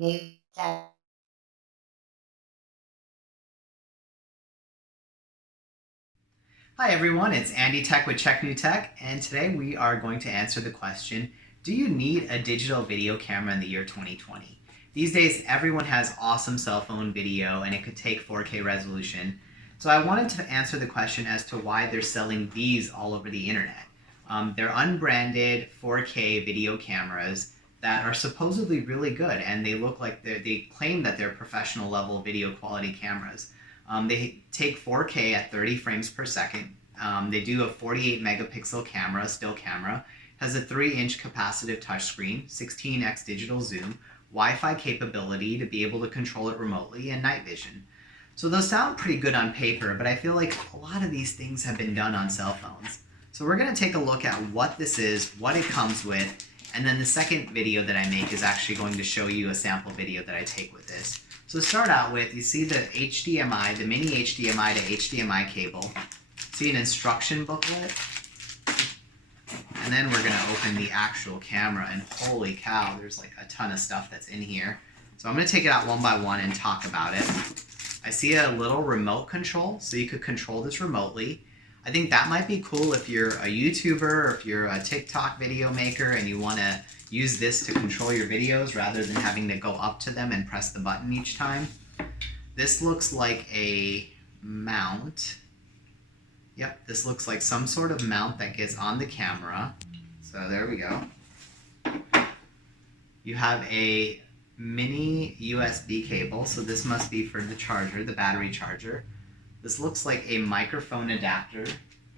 Hi everyone, it's Andy Tech with Check New Tech, and today we are going to answer the question, do you need a digital video camera in the year 2020? These days, everyone has awesome cell phone video and it could take 4K resolution. So I wanted to answer the question as to why they're selling these all over the internet. They're unbranded 4K video cameras that are supposedly really good, and they look like they claim that they're professional level video quality cameras. They take 4K at 30 frames per second. They do a 48 megapixel camera, still camera, has a 3-inch capacitive touchscreen, 16x digital zoom, Wi-Fi capability to be able to control it remotely, and night vision. So those sound pretty good on paper, but I feel like a lot of these things have been done on cell phones. So we're going to take a look at what this is, what it comes with, and then the second video that I make is actually going to show you a sample video that I take with this. So to start out with, you see the HDMI, the mini HDMI to HDMI cable. See an instruction booklet. And then we're going to open the actual camera, and holy cow, there's like a ton of stuff that's in here. So I'm going to take it out one by one and talk about it. I see a little remote control, so you could control this remotely. I think that might be cool if you're a YouTuber or if you're a TikTok video maker and you want to use this to control your videos rather than having to go up to them and press the button each time. This looks like a mount. Yep, this looks like some sort of mount that gets on the camera. So there we go. You have a mini USB cable, so this must be for the charger, the battery charger. This looks like a microphone adapter.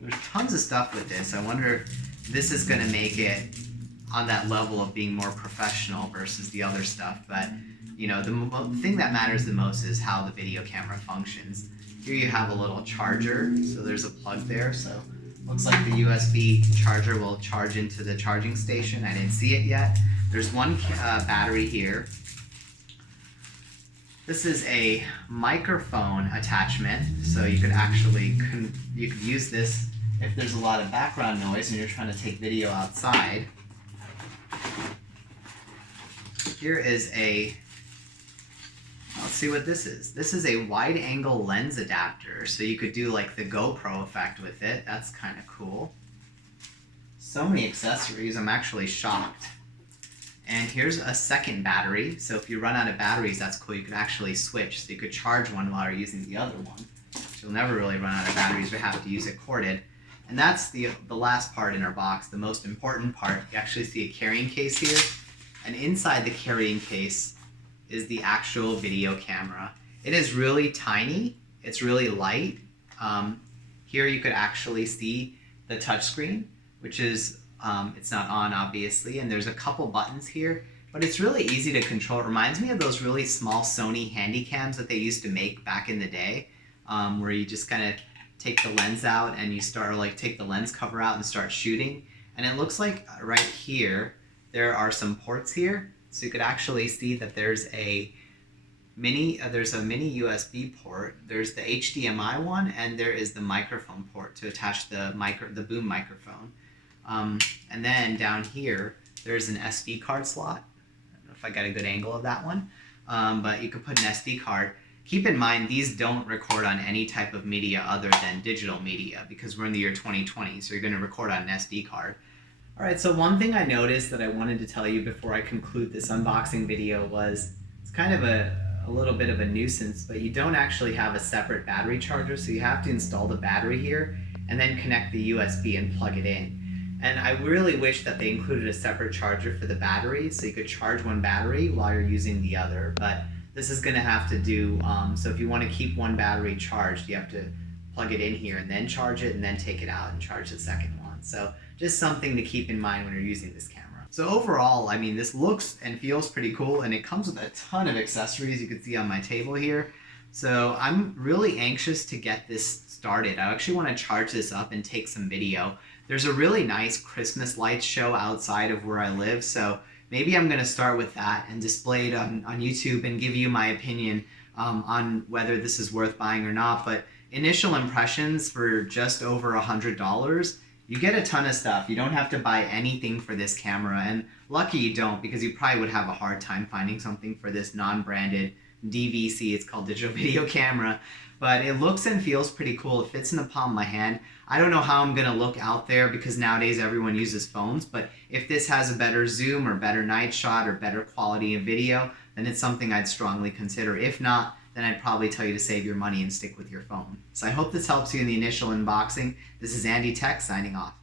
There's tons of stuff with this. I wonder if this is going to make it on that level of being more professional versus the other stuff. But you know, the thing that matters the most is how the video camera functions. Here you have a little charger, so there's a plug there. So looks like the USB charger will charge into the charging station. I didn't see it yet. There's one battery here. This is a microphone attachment, so you could actually you could use this if there's a lot of background noise and you're trying to take video outside. Here is let's see what this is. This is a wide angle lens adapter, so you could do like the GoPro effect with it. That's kind of cool. So many accessories, I'm actually shocked. And here's a second battery, so if you run out of batteries, that's cool. You could actually switch, so you could charge one while you're using the other one. You'll never really run out of batteries, but have to use it corded. And that's the last part in our box, the most important part. You actually see a carrying case here, and inside the carrying case is the actual video camera. It is really tiny, it's really light. Here you could actually see the touchscreen, which is it's not on obviously, and there's a couple buttons here, but it's really easy to control. It reminds me of those really small Sony Handycams that they used to make back in the day, where you just kind of take the lens out and you start, like, take the lens cover out and start shooting. And it looks like right here there are some ports here, so you could actually see that there's a mini USB port, there's the HDMI one, and there is the microphone port to attach the boom microphone. And then down here, there's an SD card slot. I don't know if I got a good angle of that one, but you could put an SD card. Keep in mind, these don't record on any type of media other than digital media because we're in the year 2020, so you're going to record on an SD card. All right, so one thing I noticed that I wanted to tell you before I conclude this unboxing video was it's kind of a little bit of a nuisance, but you don't actually have a separate battery charger, so you have to install the battery here and then connect the USB and plug it in. And I really wish that they included a separate charger for the battery so you could charge one battery while you're using the other, but this is going to have to do, so if you want to keep one battery charged, you have to plug it in here and then charge it and then take it out and charge the second one. So just something to keep in mind when you're using this camera. So overall, I mean, this looks and feels pretty cool, and it comes with a ton of accessories you can see on my table here. So I'm really anxious to get this started. I actually want to charge this up and take some video. There's a really nice Christmas lights show outside of where I live, so maybe I'm going to start with that and display it on YouTube and give you my opinion on whether this is worth buying or not. But initial impressions for just over $100, You get a ton of stuff. You don't have to buy anything for this camera, and lucky you don't, because you probably would have a hard time finding something for this non-branded DVC. It's called digital video camera, but it looks and feels pretty cool. It fits in the palm of my hand. I don't know how I'm gonna look out there because nowadays everyone uses phones, but if this has a better zoom or better night shot or better quality of video, then it's something I'd strongly consider. If not, then I'd probably tell you to save your money and stick with your phone. So I hope this helps you in the initial unboxing. This is Andy Tech signing off.